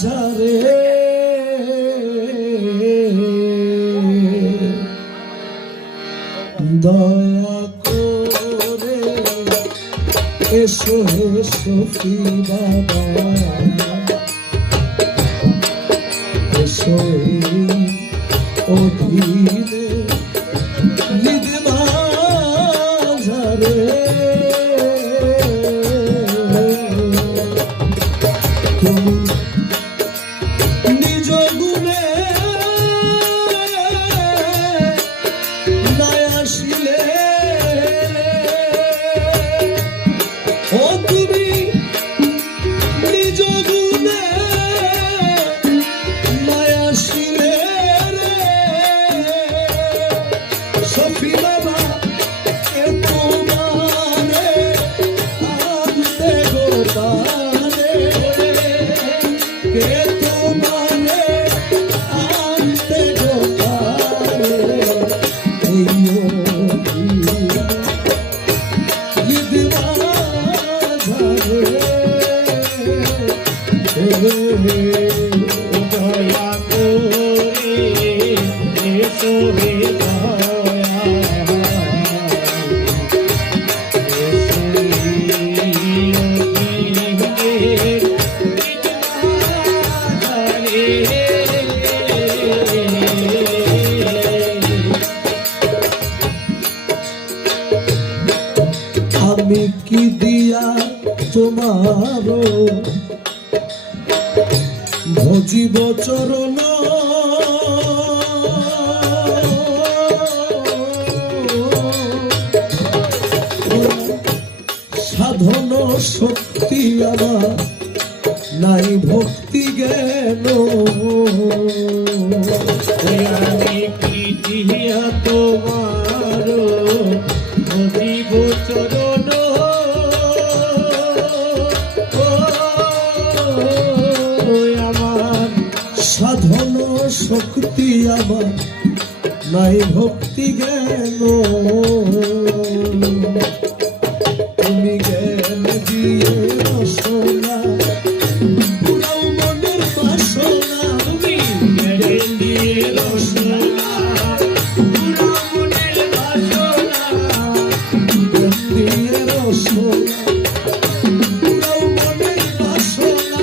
ঝারে দয়া করে এসো এসো কি বাবা এসো অধীনে নিদমা ঝারে তুমি নিজ গুণে নাই আসিলে ও তুমি নিজ গুণে নাই আসিলে রে সফি বাবা কে তোমারে আনতে গোপালে কে তোমারে আনতে গোপালে দয়া করে এসো হে আমি কি দিয়া তোমার ভজিব চরণ সাধন শক্তি আমার নাই ভক্তি জ্ঞান আমি কি দিয়া তোমার ভজিব চরণ সাধন শক্তি আমার নাই ভক্তি জ্ঞান তুমি জ্ঞান দিয়ে রসনা পুরাও মনের বাসনা তুমি জ্ঞান দিয়ে রসনা পুরাও মনের বাসনা জ্ঞান দিয়ে রসনা পুরাও মনের বাসনা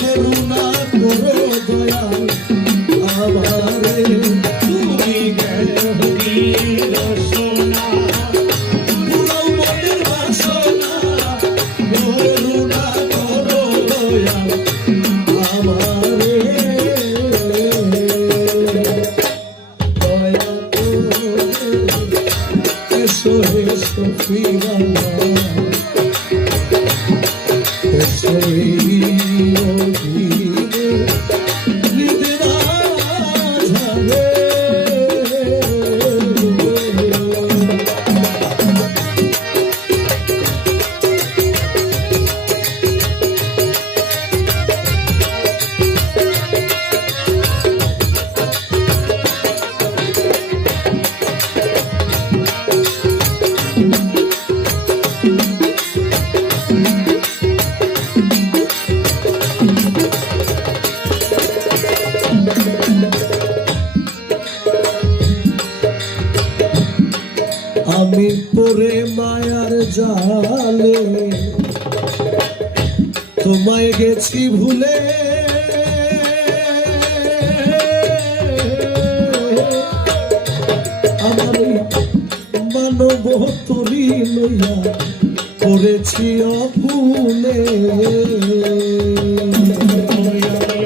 করুণা করো দয়াল আমারে তুমি জ্ঞান দিয়ে রসনা পুরাও মনের বাসনা করুণা করো দয়াল আমারে দয়া করে এসো এসো ফিরানা এসো অধীনে নিদমা ঝারে আমি পরে মায়ার জালে তোমায় গেছি ভুলে আমার মানব তরি লইয়া করেছি অভুলে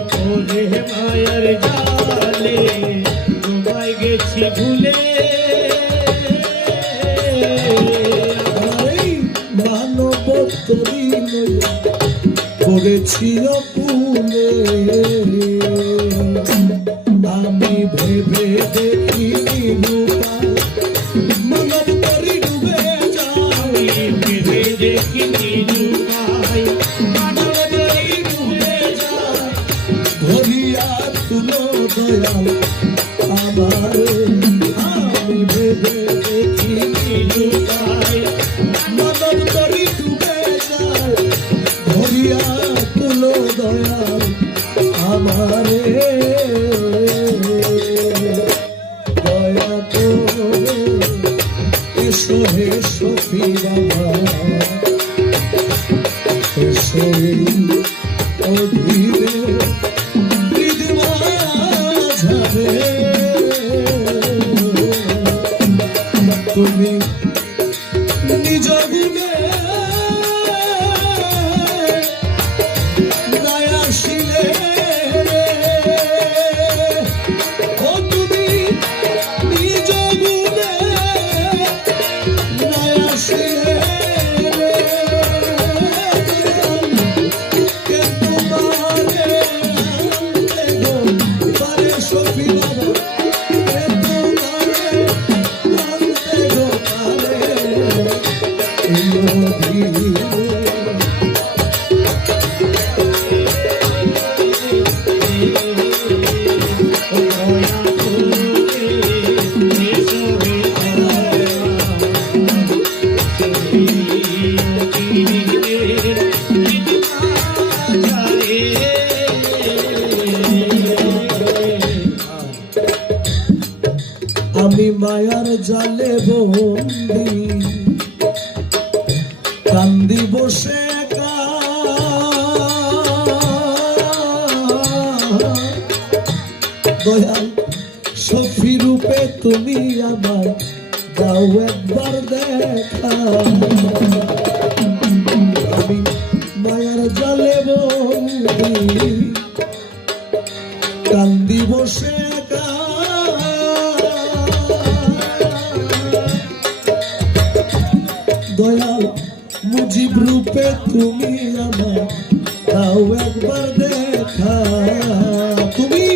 করে মায়ার জালে তোমায় গেছি ভুলে মানব তরি লইয়া করেছি অভুলে আমি ভেবে দেখিনি রূপা মানব তরি ডুবে যাই ভেবে দেখিনি রূপাই মানব তরি ডুবে যায় ধরিয়া তুলো দয়াল আমার আমি ভেবে দেখিনি রূপাই মানব তরি ডুবে যায় ধরিয়া তুলো অধীরে হৃদ মাঝারে তুমি নিজ গুণে নাই আসিলে রে, ও তুমি নিজ গুণে নাই আসিলে রে, কে তোমারে আনতে গো পারে সখী বাবা, কে তোমারে আনতে গো পারে এই অধীরে। আমি মায়ার জালে বন্দি কান্দি বসে একা, দয়াল সখী রূপে তুমি আমায় দাও একবার দেখা। আমি মায়ার জালে বন্দি কান্দি বসে একা, দয়াল মুজিব রূপে তুমি আমার দাও একবার দেখা। তুমি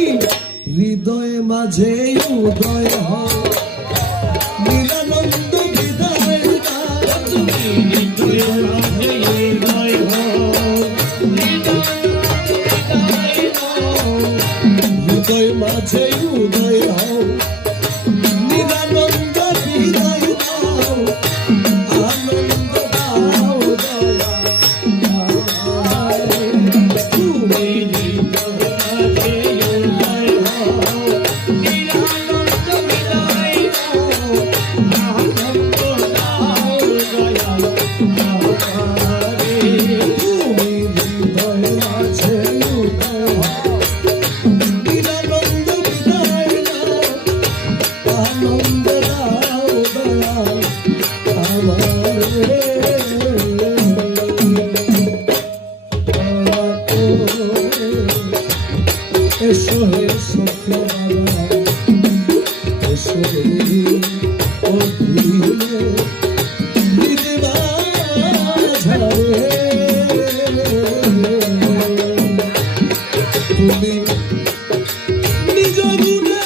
হৃদয় মাঝে উদয় হও, নিরানন্দ বিদায় দাও। তুমি হৃদয় মাঝে উদয় হও, হৃদয় মাঝে উদয় হও, নিরানন্দ বিদায় দাও। আনন্দ দাও দয়া, তুমি হৃদয় মাঝে উদয় হও, নিরানন্দ বিদায় দাও। আনন্দ দাও দয়া, তুমি হৃদয় মাঝে উদয় হও, নিরানন্দ বিদায় দাও। আনন্দ দাও দয়া আমার রে। এসো হে সখী বাবা, এসো হে অধীরে হৃদ মাঝারে, তুমি নিজ গুণে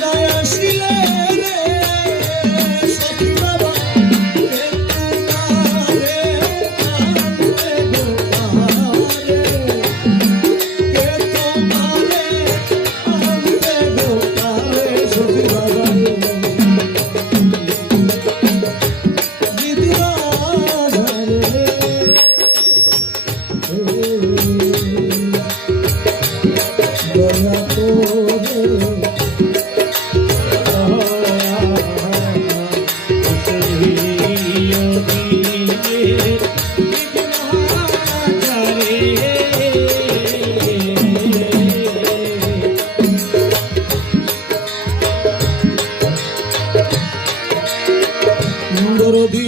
নাই আসিলে রে, সখী বাবা, কে তোমারে আনতে গো পারে, কে তোমারে আনতে গো পারে সখী বাবা, হৃদ মাঝারে। দয়া করে দরদী